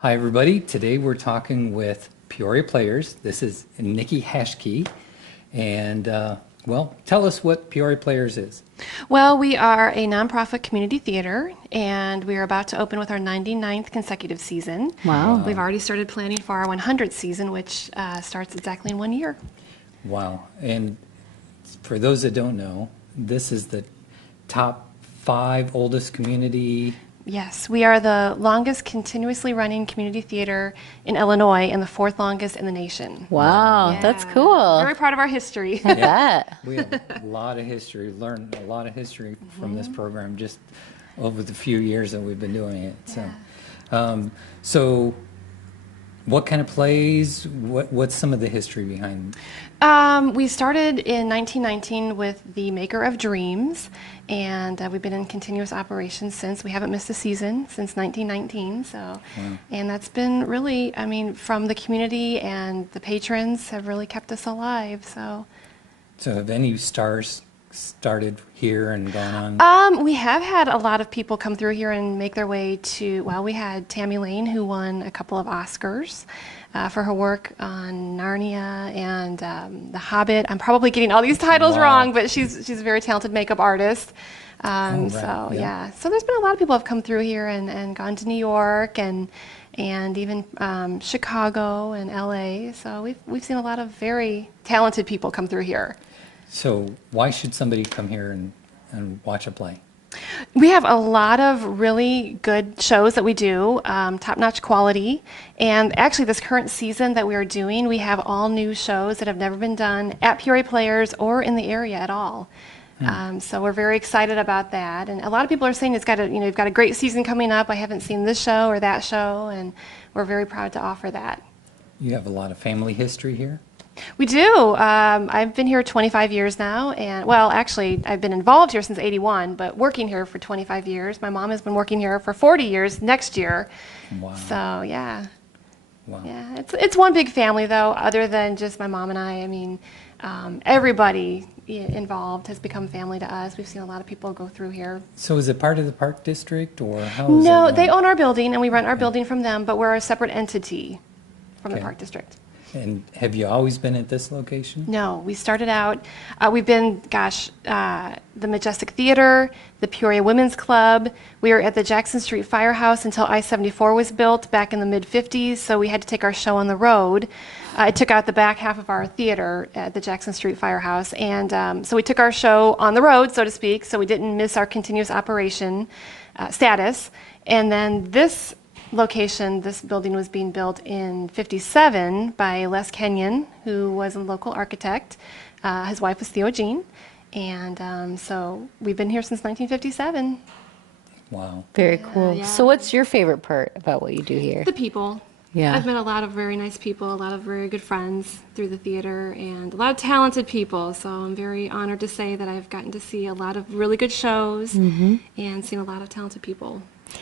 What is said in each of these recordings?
Hi, everybody. Today we're talking with Peoria Players. This is Nikki Hashke. And, well, tell us what Peoria Players is. Well, we are a nonprofit community theater, and we are about to open with our 99th consecutive season. Wow. We've already started planning for our 100th season, which starts exactly in 1 year. Wow. And for those that don't know, this is the top 5 oldest community. Yes, we are the longest continuously running community theater in Illinois and the 4th longest in the nation. Wow, Yeah. that's cool. Very proud of our history. Yeah. We have a lot of history, learned a lot of history from this program just over the few years that we've been doing it. So what kind of plays? What's some of the history behind? We started in 1919 with The Maker of Dreams, and we've been in continuous operation since. We haven't missed a season since 1919, and that's been really, I mean, from the community and the patrons have really kept us alive. So have any stars started here and gone on? We have had a lot of people come through here and make their way to, well, we had Tammy Lane, who won a couple of Oscars for her work on Narnia and The Hobbit. I'm probably getting all these titles wrong, but she's a very talented makeup artist. Right. So so there's been a lot of people who have come through here and gone to New York and even Chicago and LA. So we've seen a lot of very talented people come through here. So why should somebody come here and watch a play? We have a lot of really good shows that we do, top-notch quality. And actually, this current season that we are doing, we have all new shows that have never been done at Peoria Players or in the area at all. So we're very excited about that. And a lot of people are saying you've got a great season coming up. I haven't seen this show or that show, and we're very proud to offer that. You have a lot of family history here? We do. I've been here 25 years now, and well, actually, I've been involved here since '81, but working here for 25 years. My mom has been working here for 40 years next year. Wow. So yeah. Wow. Yeah, it's one big family though. Other than just my mom and I mean, everybody involved has become family to us. We've seen a lot of people go through here. So is it part of the park district, or how is No, it? they own our building, and we rent our building from them, but we're a separate entity from the Okay. park district. And have you always been at this location? No, we started out, we've been, the Majestic Theater, the Peoria Women's Club. We were at the Jackson Street Firehouse until I-74 was built back in the mid-'50s, so we had to take our show on the road. It took out the back half of our theater at the Jackson Street Firehouse, and so we took our show on the road, so to speak, so we didn't miss our continuous operation status. And then this location, this building was being built in '57 by Les Kenyon, who was a local architect. His wife was Theo Jean, and so we've been here since 1957. Wow. Very cool. yeah. So what's your favorite part about what you do here? The people. Yeah. I've met a lot of very nice people, a lot of very good friends through the theater, and a lot of talented people. So I'm very honored to say that I've gotten to see a lot of really good shows and seen a lot of talented people.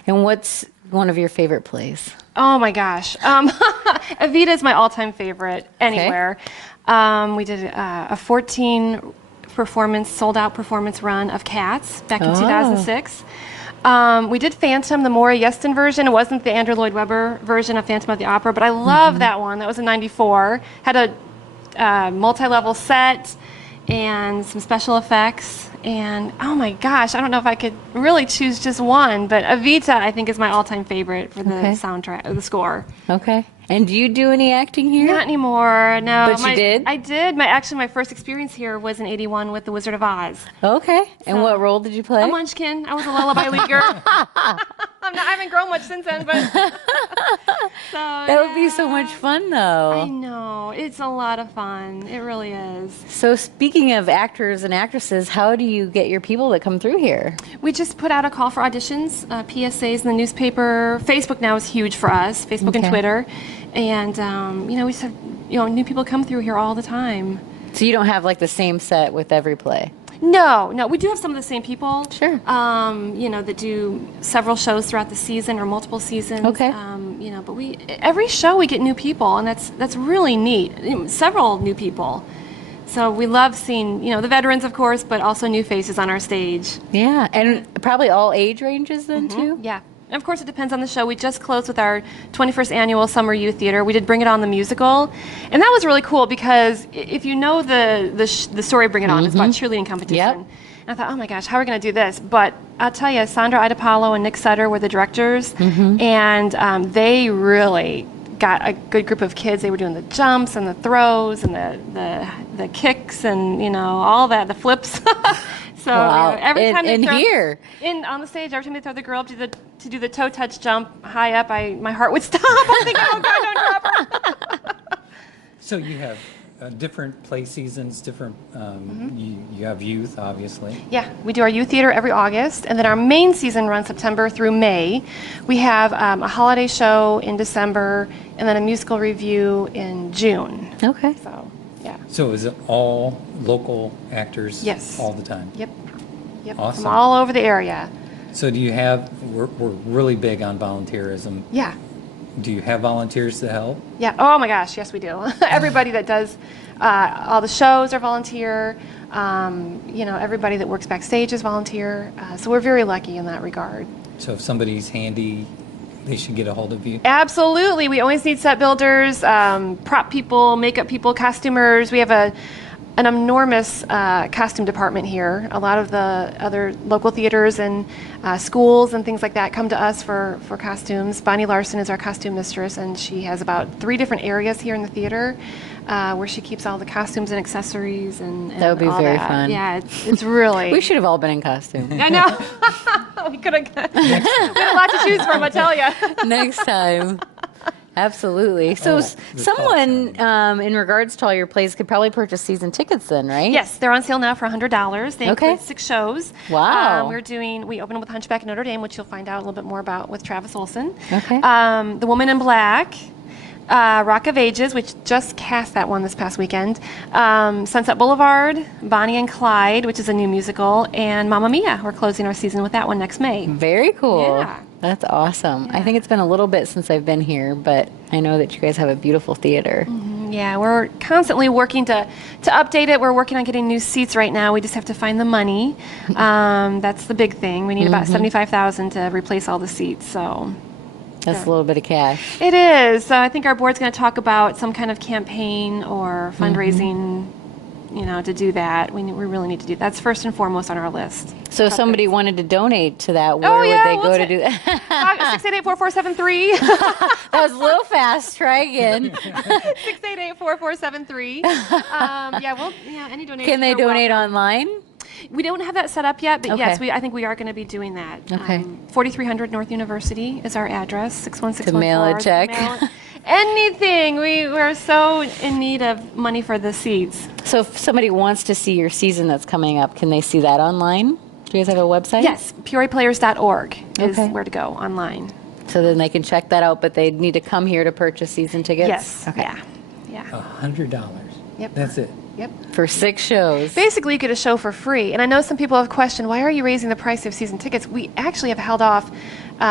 And what's one of your favorite plays? Oh my gosh. Evita is my all-time favorite anywhere. We did a 14 performance, sold-out performance run of Cats back in 2006. We did Phantom, the Maura Yeston version. It wasn't the Andrew Lloyd Webber version of Phantom of the Opera, but I love that one. That was in '94. Had a multi-level set and some special effects. And oh my gosh, I don't know if I could really choose just one, but Evita I think is my all-time favorite for the soundtrack, the score. Okay. And do you do any acting here? Not anymore, no. But you did? I did. My first experience here was in *81 with The Wizard of Oz. Okay. And what role did you play? A munchkin. I was a lullaby leaguer. I haven't grown much since then, but That would be so much fun, though. I know. It's a lot of fun. It really is. So speaking of actors and actresses, how do you get your people that come through here? We just put out a call for auditions, PSAs in the newspaper. Facebook now is huge for us, Facebook and Twitter. And, we just have, new people come through here all the time. So you don't have like the same set with every play? No, we do have some of the same people. Sure. That do several shows throughout the season or multiple seasons. Okay. But every show we get new people, and that's really neat. Several new people. So we love seeing, the veterans, of course, but also new faces on our stage. Yeah, and probably all age ranges then too? Yeah. And of course, it depends on the show. We just closed with our 21st annual Summer Youth Theater. We did Bring It On the musical, and that was really cool because if you know the story Bring It On, it's about cheerleading competition. Yep. And I thought, oh my gosh, how are we going to do this? But I'll tell you, Sandra Idapalo and Nick Sutter were the directors, and they really got a good group of kids. They were doing the jumps and the throws and the kicks and all that, the flips. So Wow. every time they and throw, here. on the stage, every time they throw the girl up to do the toe touch jump high up, my heart would stop. I'm thinking, oh God, don't drop her. So you have different play seasons, different, you have youth, obviously. Yeah, we do our youth theater every August, and then our main season runs September through May. We have a holiday show in December, and then a musical review in June. Okay. So, yeah. So is it all local actors? Yes. All the time? Yep. Awesome. From all over the area. So do you have, we're really big on volunteerism. Yeah. Do you have volunteers to help? Yeah. Oh my gosh. Yes, we do. Everybody that does all the shows are volunteer. Everybody that works backstage is volunteer. So we're very lucky in that regard. So if somebody's handy, they should get a hold of you? Absolutely. We always need set builders, prop people, makeup people, costumers. We have an enormous costume department here. A lot of the other local theaters and schools and things like that come to us for costumes. Bonnie Larson is our costume mistress, and she has about 3 different areas here in the theater where she keps all the costumes and accessories and That would be all very that. fun. Yeah, it's really. We should have all been in costume. I know. We could have got a lot to choose from, I tell you. Next time. Absolutely. So this someone, in regards to all your plays, could probably purchase season tickets then, right? Yes, they're on sale now for $100. They Okay. include 6 shows. Wow. We open with Hunchback of Notre Dame, which you'll find out a little bit more about with Travis Olson. Okay. The Woman in Black, Rock of Ages, which just cast that one this past weekend. Sunset Boulevard, Bonnie and Clyde, which is a new musical, and Mamma Mia. We're closing our season with that one next May. Very cool. Yeah. That's awesome. I Yeah. think it's been a little bit since I've been here, but I know that you guys have a beautiful theater. Yeah, we're constantly working to update it. We're working on getting new seats right now. We just have to find the money. That's the big thing. We need about $75,000 to replace all the seats. So That's a little bit of cash. it is. So I think our board's going to talk about some kind of campaign or fundraising. To do that, we really need to do that. That's first and foremost on our list. So if somebody wanted to donate to that, where Oh, would yeah, they we'll go to do that? 688-4473. That was a little fast. Try again. 688-4473. Any donation. Can they donate online? We don't have that set up yet, but Okay. yes, I think we are going to be doing that. Okay. 4300 North University is our address, 61614. To mail a check. Anything. We're so in need of money for the seats. So if somebody wants to see your season that's coming up, can they see that online? Do you guys have a website? Yes, PeoriaPlayers.org is Okay. where to go online. So then they can check that out, but they need to come here to purchase season tickets? Yes. Okay. Yeah. $100. Yep. That's it. Yep. For 6 shows. Basically, you get a show for free. And I know some people have questioned, why are you raising the price of season tickets? We actually have held off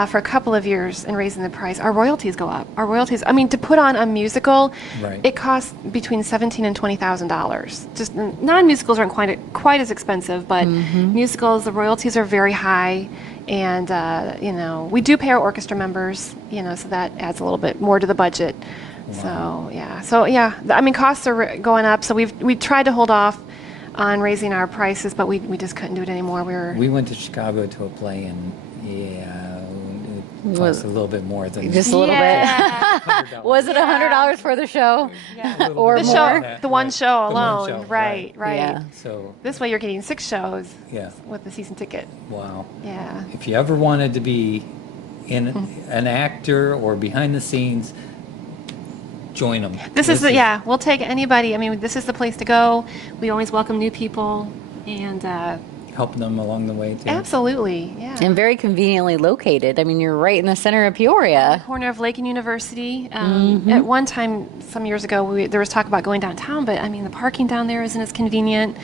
for a couple of years in raising the price. Our royalties go up. To put on a musical, Right. it costs between $17,000 and $20,000. Just non-musicals aren't quite as expensive, but musicals, the royalties are very high. And, we do pay our orchestra members, so that adds a little bit more to the budget. Wow. Costs are going up. So we tried to hold off on raising our prices, but we just couldn't do it anymore. We went to Chicago to a play, and it cost a little bit more than Just a little Yeah. bit. Was it $100 for the show? Yeah. Or The more? show, the one show The one alone. show, Right. Yeah. So, This way you're getting 6 shows yeah, with the season ticket. wow. Yeah. If you ever wanted to be an actor or behind the scenes, join them. We'll take anybody. This is the place to go. We always welcome new people, and Help them along the way, too. absolutely, yeah. And very conveniently located. You're right in the center of Peoria. Corner of Lake and University. At one time, some years ago, there was talk about going downtown, but the parking down there isn't as convenient.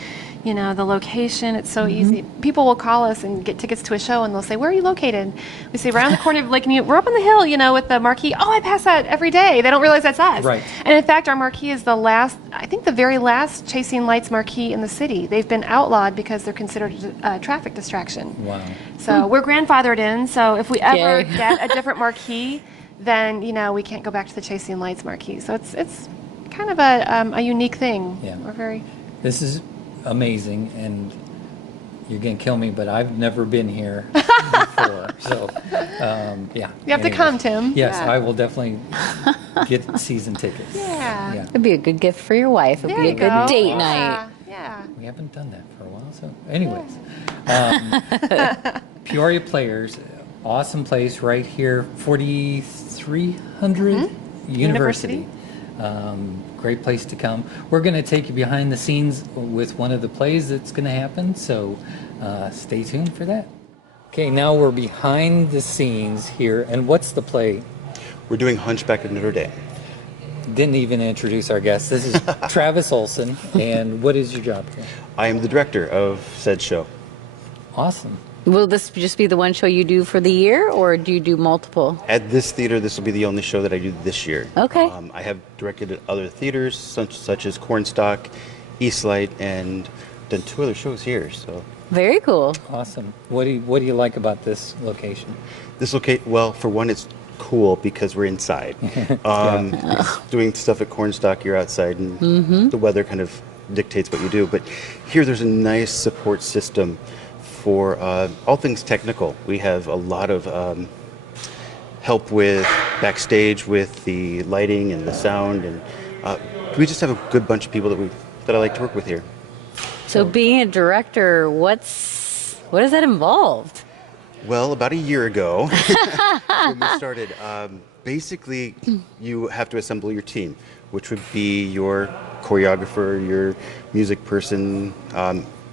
you know, the location. It's so easy. People will call us and get tickets to a show, and they'll say, "Where are you located?" We say, "Right on the corner of Lake Newt. We're up on the hill, you know, with the marquee." "Oh, I pass that every day." They don't realize that's us. Right. And in fact, our marquee is the last, I think the very last Chasing Lights marquee in the city. They've been outlawed because they're considered a traffic distraction. Wow. So we're grandfathered in, so if we ever Yay. get a different marquee, then, you know, we can't go back to the Chasing Lights marquee. So it's kind of a unique thing. Yeah. We're very... This is amazing, and you're going to kill me, but I've never been here before. So, yeah. You have to come, Tim. Yes, Yeah. I will definitely get season tickets. Yeah. It'd be a good gift for your wife. It'd There be a you good go. date Yeah. night. Yeah. We haven't done that for a while, so anyways. Peoria Players, awesome place right here, 4300 University. Great place to come. We're going to take you behind the scenes with one of the plays that's going to happen, so stay tuned for that. Okay, now we're behind the scenes here, and what's the play? We're doing Hunchback of Notre Dame. Didn't even introduce our guest. This is Travis Olson, and what is your job here? I am the director of said show. Awesome. Will this just be the one show you do for the year, or do you do multiple? At this theater, this will be the only show that I do this year. Okay. I have directed at other theaters, such as Cornstalk, Eastlight, and done 2 other shows here. So Very cool. Awesome. What do you like about this location? well, for one, it's cool because we're inside. Doing stuff at Cornstalk, you're outside, and the weather kind of dictates what you do. But here, there's a nice support system for all things technical. We have a lot of help with backstage with the lighting and the sound, and we just have a good bunch of people that I like to work with here. So being a director, what does that involve? Well, about a year ago, when we started, basically you have to assemble your team, which would be your choreographer, your music person,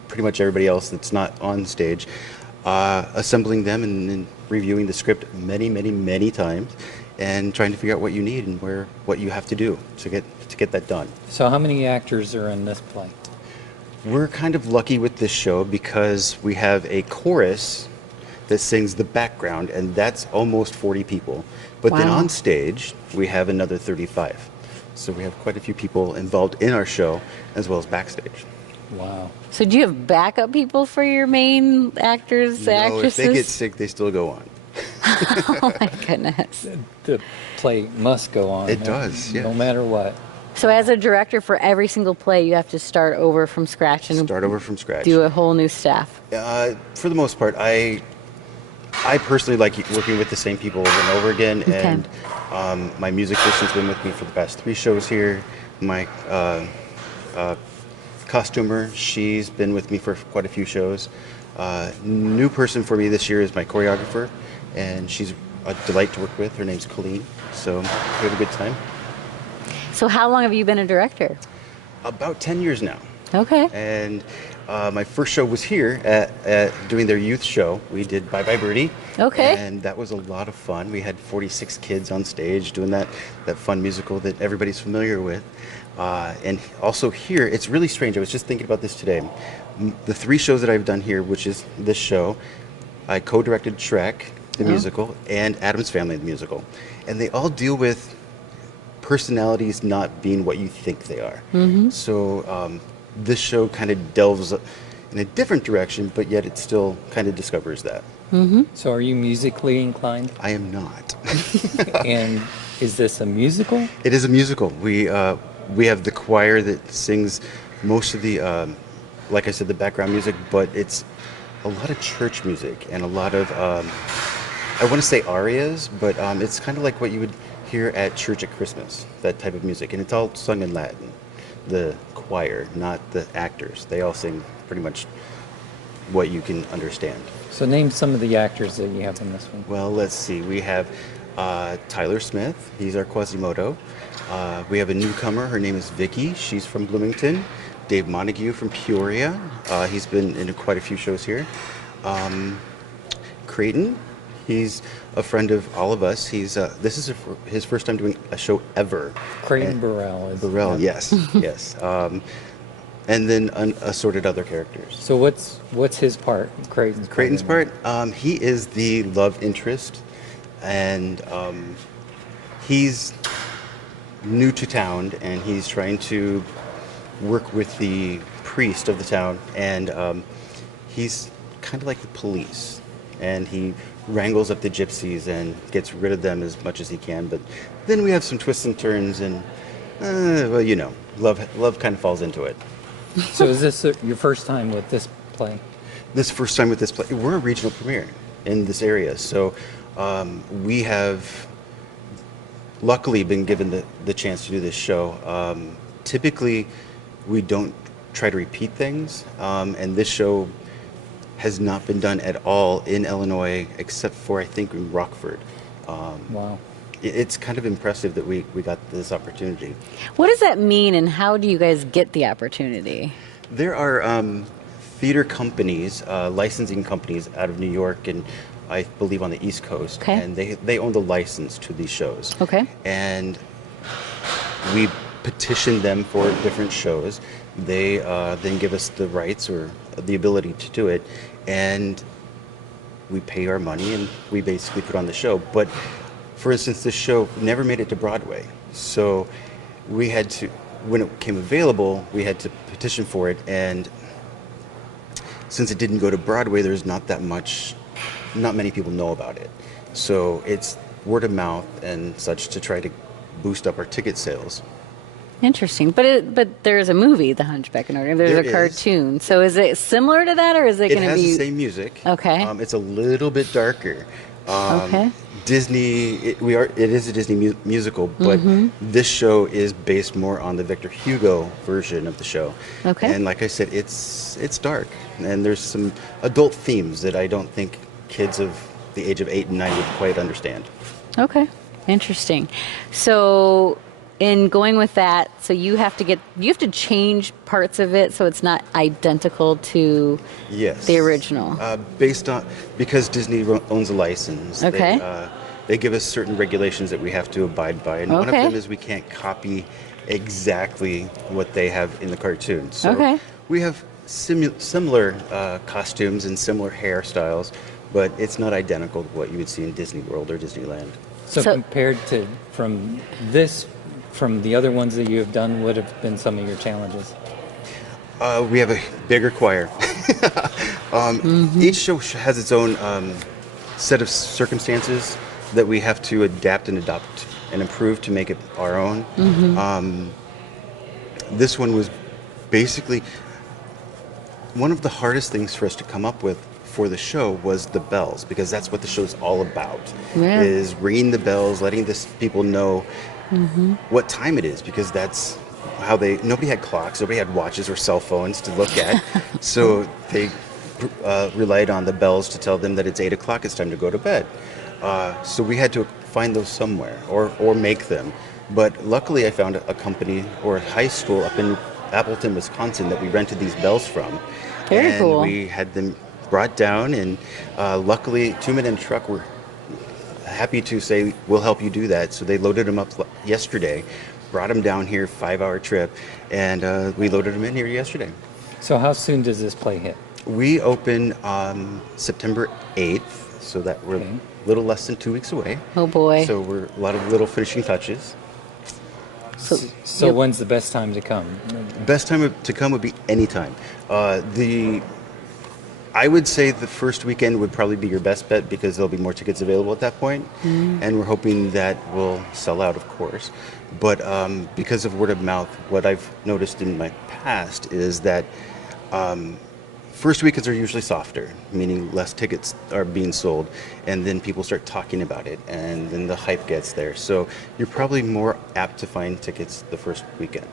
pretty much everybody else that's not on stage, assembling them and then reviewing the script many times, and trying to figure out what you need and what you have to do to get that done. So how many actors are in this play? We're kind of lucky with this show because we have a chorus that sings the background, and that's almost 40 people. But then Wow. on stage, we have another 35. So we have quite a few people involved in our show as well as backstage. Wow. So do you have backup people for your main actors, No, if actresses? they get sick, they still go on. Oh my goodness. The play must go on. It does, yes. No matter what. So as a director for every single play, you have to start over from scratch and Start over from scratch. do a whole new staff. For the most part, I personally like working with the same people over and over again, Okay. and my musician's been with me for the past 3 shows here. My costumer, she's been with me for quite a few shows. New person for me this year is my choreographer, and she's a delight to work with. Her name's Colleen, so we have a good time. So how long have you been a director? About 10 years now. Okay. And my first show was here at doing their youth show. We did Bye Bye Birdie. Okay. And that was a lot of fun. We had 46 kids on stage doing that fun musical that everybody's familiar with. And also here, it's really strange. I was just thinking about this today. The 3 shows that I've done here, which is this show, I co-directed Shrek, the musical, and Addams Family, the musical. And they all deal with personalities not being what you think they are. So this show kind of delves in a different direction, but yet it still kind of discovers that. So are you musically inclined? I am not. And is this a musical? It is a musical. We have the choir that sings most of the, like I said, the background music, but it's a lot of church music and a lot of, I want to say arias, but it's kind of like what you would hear at church at Christmas, that type of music. And it's all sung in Latin. The choir, not the actors. They all sing pretty much what you can understand. So name some of the actors that you have in this one. Well, let's see. We have Tyler Smith. He's our Quasimodo. We have a newcomer. Her name is Vicky. She's from Bloomington. Dave Montague from Peoria. He's been in quite a few shows here. Creighton. He's a friend of all of us. This is his first time doing a show ever. Creighton Burrell. Burrell, yes, yes. and then assorted other characters. So what's his part? Creighton's part, he is the love interest, and he's new to town, and he's trying to work with the priest of the town, and he's kind of like the police, and he wrangles up the gypsies and gets rid of them as much as he can. But then we have some twists and turns, and well, you know, love kind of falls into it. So is this your first time with this play? This first time with this play. We're a regional premiere in this area, so we have luckily been given the chance to do this show. Typically, we don't try to repeat things, and this show has not been done at all in Illinois, except for, I think, in Rockford. Wow. It's kind of impressive that we got this opportunity. What does that mean, and how do you guys get the opportunity? There are theater companies, licensing companies out of New York and I believe on the East Coast, Okay. and they own the license to these shows. Okay. And we petition them for different shows. They then give us the rights or the ability to do it, and we pay our money and we basically put on the show. But for instance, this show never made it to Broadway, so we had to, when it came available, we had to petition for it, and since it didn't go to Broadway, there's not many people know about it. So it's word of mouth and such to try to boost up our ticket sales. Interesting, but there's a movie, The Hunchback of Notre Dame. There's There a is. cartoon. So is it similar to that, or is it It going to has be the same music. Okay. It's a little bit darker. Okay. Disney. It is a Disney musical, but this show is based more on the Victor Hugo version of the show. Okay. And like I said, it's dark, and there's some adult themes that I don't think kids of the age of 8 and 9 would quite understand. Okay, interesting. So in going with that, so you have to change parts of it so it's not identical to Yes. the original. Because Disney owns a license. Okay. They give us certain regulations that we have to abide by, and one of Okay. them is we can't copy exactly what they have in the cartoon. So Okay. we have similar costumes and similar hairstyles, but it's not identical to what you would see in Disney World or Disneyland. So compared to from the other ones that you have done, what have been some of your challenges? We have a bigger choir. Each show has its own set of circumstances that we have to adapt and adopt and improve to make it our own. This one was basically one of the hardest things for us to come up with for the show was the bells, because that's what the show's all about. Yeah. Is ringing the bells, letting people know what time it is, because that's how nobody had clocks, nobody had watches or cell phones to look at, so they relied on the bells to tell them that it's 8 o'clock, it's time to go to bed. So we had to find those somewhere or make them. But luckily I found a company or a high school up in Appleton, Wisconsin that we rented these bells from. Very and cool. We had them brought down, and luckily 2 Men in a Truck were happy to say, we'll help you do that. So they loaded them up yesterday, brought them down here, 5-hour trip, and we loaded them in here yesterday. So how soon does this play hit? We open September 8th, so that we're Okay. a little less than 2 weeks away. Oh boy. So we're a lot of little finishing touches. So Yep. when's the best time to come? Best time to come would be anytime. I would say the first weekend would probably be your best bet, because there'll be more tickets available at that point. And we're hoping that will sell out, of course. But because of word of mouth, what I've noticed in my past is that first weekends are usually softer, meaning less tickets are being sold, and then people start talking about it, and then the hype gets there. So you're probably more apt to find tickets the first weekend.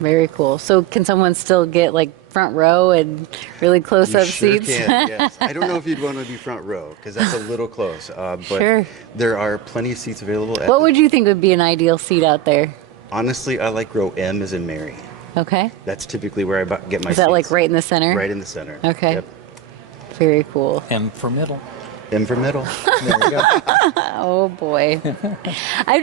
Very cool. So can someone still get like front row and really close up Sure seats? can, yes. I don't know if you'd want to be front row, because that's a little close. But Sure. there are plenty of seats available. What would you think would be an ideal seat out there? Honestly, I like row M as in Mary. Okay. That's typically where I get my Is that like seats. right in the center? Right in the center. Okay. Yep. Very cool. M for middle. M for middle. There you go. Oh boy. I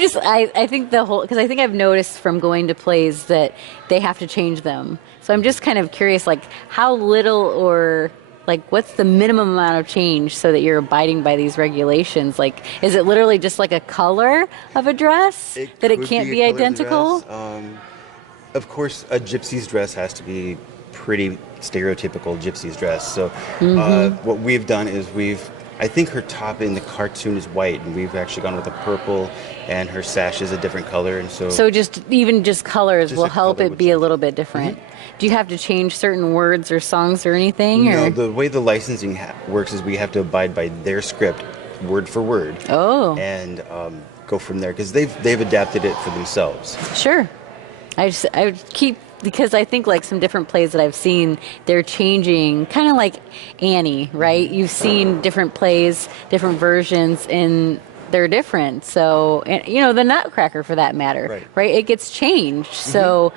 think because I think I've noticed from going to plays that they have to change them. So I'm just kind of curious, like how little or like what's the minimum amount of change so that you're abiding by these regulations? Like, is it literally just like a color of a dress that it could can't a be color of the identical? dress. Of course, a gypsy's dress has to be pretty stereotypical gypsy's dress. So what we've done is I think her top in the cartoon is white, and we've actually gone with a purple, and her sash is a different color, and So just colors Just will a help color it would be a change little it. bit different. Do you have to change certain words or songs or anything? No, Or? the way the licensing works is we have to abide by their script, word for word, and go from there because they've adapted it for themselves. Sure. I would keep because I think like some different plays that I've seen, they're changing, kind of like Annie, right? You've seen different plays, different versions, and they're different. So, and, the Nutcracker for that matter, right? It gets changed. So,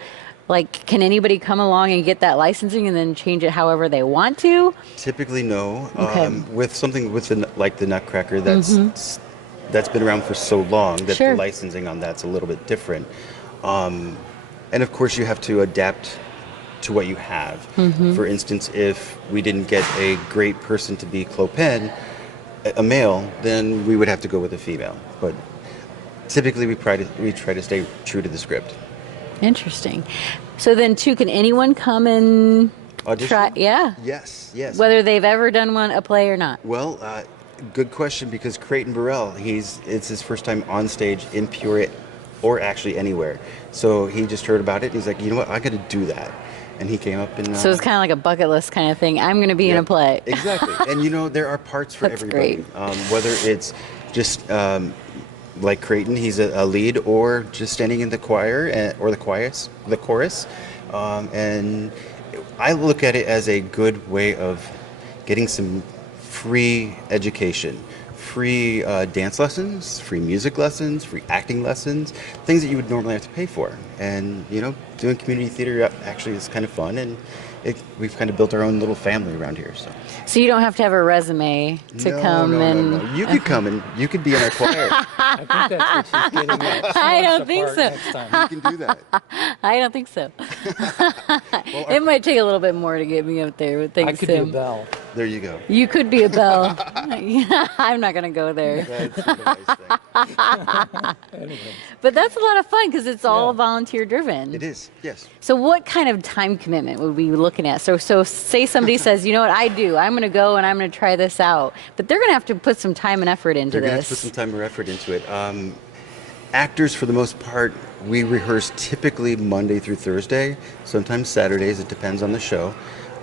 like, can anybody come along and get that licensing and then change it however they want to? Typically, no. Okay. With something like the Nutcracker, that's been around for so long that Sure. the licensing on that's a little bit different. And of course, you have to adapt to what you have. For instance, if we didn't get a great person to be Clopin, a male, then we would have to go with a female. But typically, we try to stay true to the script. Interesting. So then, too, can anyone come and Audition? try? Yeah. Yes. Whether they've ever done a play or not. Well, good question because Creighton Burrell, it's his first time on stage in Peoria or actually anywhere. So he just heard about it and he's like, you know what, I got to do that. And he came up and... So it's kind of like a bucket list kind of thing. I'm going to be in a play. Exactly. And there are parts for That's everybody. great. Whether it's just like Creighton, he's a lead, or just standing in the choir or the chorus. And I look at it as a good way of getting some free education, free dance lessons, free music lessons, free acting lessons, things that you would normally have to pay for. And doing community theater actually is kind of fun, and we've kind of built our own little family around here. So you don't have to have a resume to come and... No. You could come and you could be in our choir. I think that's what she's getting at. I don't think so. Next time. You can do that. I don't think so. It might take a little bit more to get me up there, but thanks, I could be a Tim. bell. There you go. You could be a bell. I'm not going to go there. That's a nice thing. Anyways. But that's a lot of fun because it's all volunteer driven. It is, yes. So what kind of time commitment would we be looking at? So say somebody says, you know what, I'm going to go and I'm going to try this out. But they're going to have to put some time and effort into They're going to have this. to put some time and effort into it. Actors, for the most part, we rehearse typically Monday through Thursday, sometimes Saturdays. It depends on the show.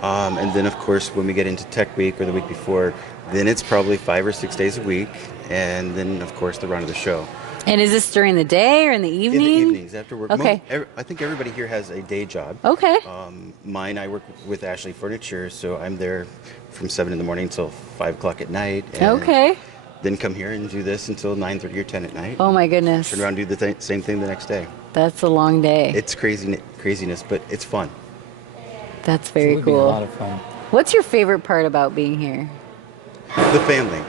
And then, of course, when we get into Tech Week or the week before, then it's probably 5 or 6 days a week. And then, of course, the run of the show. And is this during the day or in the evening? In the evenings after work. Okay. I think everybody here has a day job. Okay. I work with Ashley Furniture, so I'm there from 7 in the morning until 5 o'clock at night. And Okay. Then come here and do this until 9:30 or 10 at night. Oh my goodness. Turn around and do the same thing the next day. That's a long day. It's craziness, but it's fun. That's It very would be a cool. lot of fun. What's your favorite part about being here? The family.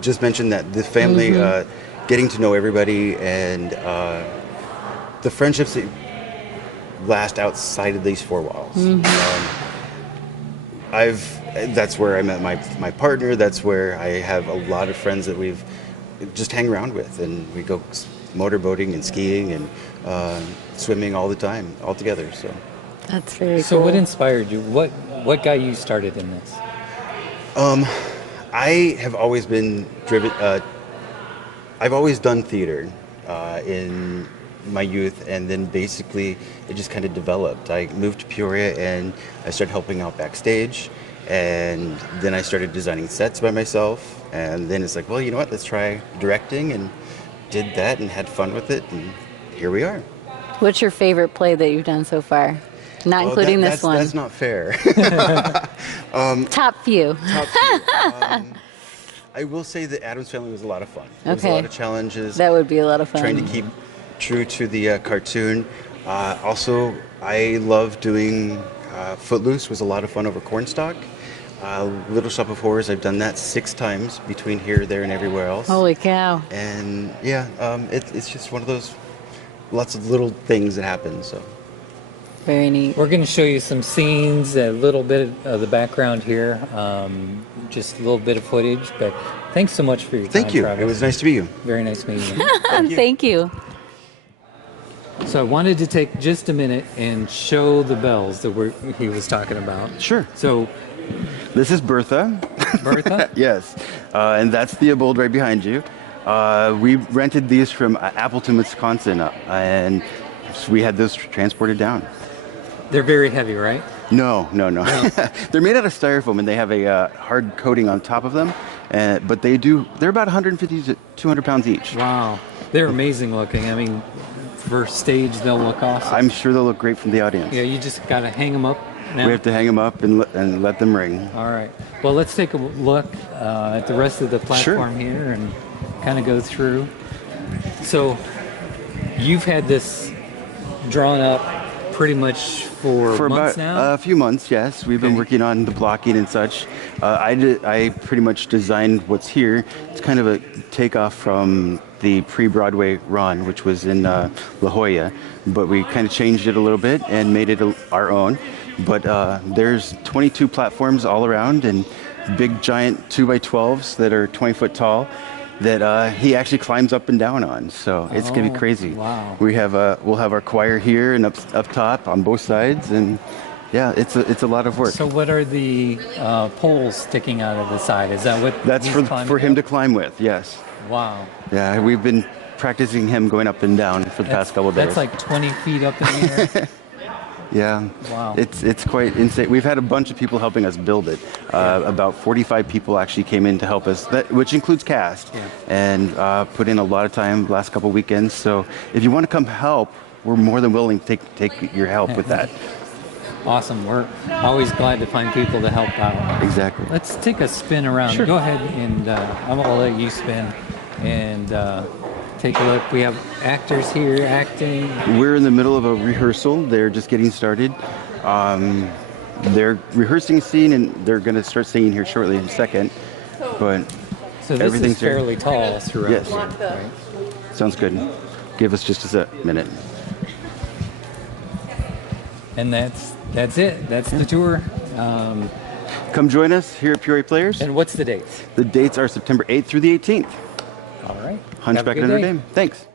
Just mentioned that. The family, getting to know everybody, and the friendships that last outside of these four walls. That's where I met my partner. That's where I have a lot of friends that we've just hang around with, and we go motorboating and skiing and swimming all the time, all together. So That's very cool. So what inspired you? What got you started in this? I have always been driven. I've always done theater in my youth, and then basically it just kind of developed. I moved to Peoria and I started helping out backstage, and then I started designing sets by myself, and then it's like, well, you know what, let's try directing, and did that and had fun with it, and here we are. What's your favorite play that you've done so far? Not including this one. That's not fair. Top few. Top few. I will say that Addams Family was a lot of fun. There was a Okay. lot of challenges. That would be a lot of fun. Trying to keep true to the cartoon. Also, I love doing Footloose. Was a lot of fun over Cornstalk. Little Shop of Horrors, I've done that 6 times between here, there, and everywhere else. Holy cow. And yeah, it's just one of those lots of little things that happen. So Very neat. We're going to show you some scenes, a little bit of the background here, just a little bit of footage. But thanks so much for your time, thank you. Travis. It was nice to meet you. Very nice meeting you. Thank you. So I wanted to take just a minute and show the bells that he was talking about. Sure. So, This is Bertha. Bertha? Yes, and that's the abode right behind you. We rented these from Appleton, Wisconsin, and we had those transported down. They're very heavy, right? No. They're made out of styrofoam, and they have a hard coating on top of them. But they're about 150 to 200 pounds each. Wow. They're amazing looking. I mean, for stage, they'll look awesome. I'm sure they'll look great from the audience. Yeah, you just got to hang them up now. We have to hang them up and let them ring. All right. Well, let's take a look at the rest of the platform here and kind of go through. So, you've had this drawn up pretty much for months about now? a few months, yes. We've been working on the blocking and such. I pretty much designed what's here. It's kind of a takeoff from the pre-Broadway run, which was in La Jolla, but we kind of changed it a little bit and made it our own. But there's 22 platforms all around and big giant 2x12s that are 20 foot tall that he actually climbs up and down on. So it's gonna be crazy. Wow. We'll have our choir here and up top on both sides, and yeah, it's a lot of work. So what are the poles sticking out of the side? Is that what That's he's for climbing him up? to climb with. Yes. Wow. Yeah, we've been practicing him going up and down for the past couple of days. That's like 20 feet up in the air. Yeah. Wow. It's quite insane. We've had a bunch of people helping us build it. About 45 people actually came in to help us, which includes cast, and put in a lot of time last couple weekends. So if you want to come help, we're more than willing to take your help with that. Awesome. We're always glad to find people to help out. Exactly. Let's take a spin around. Sure. Go ahead and I'm going to let you spin and take a look. We have actors here acting. We're in the middle of a rehearsal. They're just getting started. They're rehearsing a scene, and they're going to start singing here shortly in a second. But So this everything's is here. fairly tall throughout. Yes. Right? Sounds good. Give us just a minute. And that's it. That's the tour. Come join us here at Peoria Players. And what's the dates? The dates are September 8th through the 18th. All right. Hunchback Have a at good Notre day. Dame. Thanks.